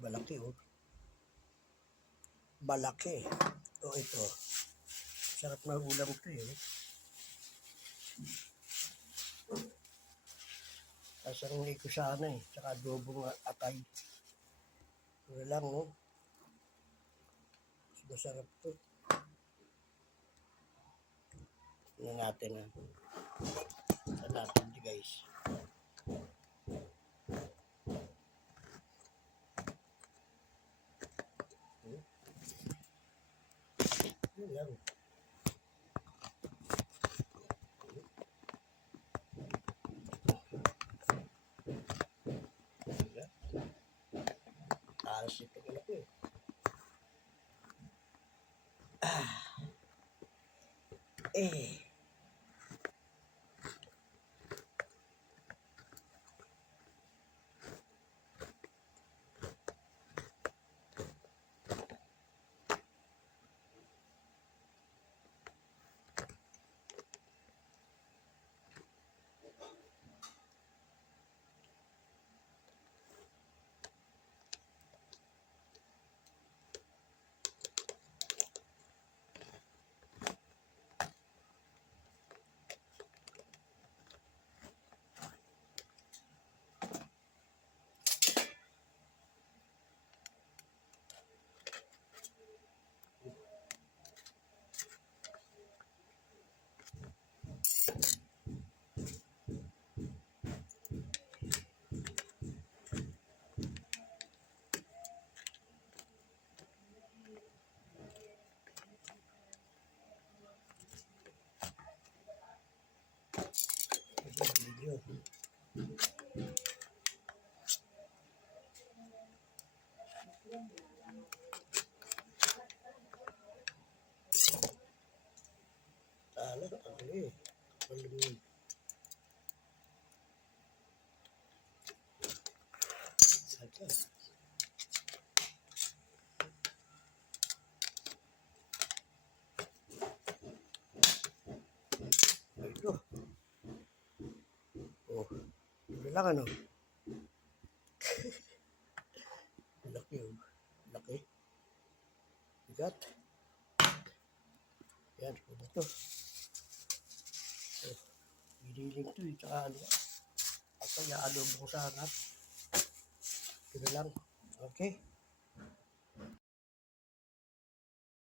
malaki oh. Malaki. O ito. Sarap na ulam to eh. Kasarangay ko sana eh. Tsaka adobong atay. Wala lang oh. Masarap to. Tingnan natin ah. Tingnan natin guys. Yun lang. Alas ito na eh. Ah. Eh. Video. Tala, ano eh. Saka. Ito. Oh, lang ano. Laki oh. Laki. Bigat. Yan, ano to. Oh, Biniling to eh. Tsaka ano. At kaya ano mo sana. Yun lang. Okay.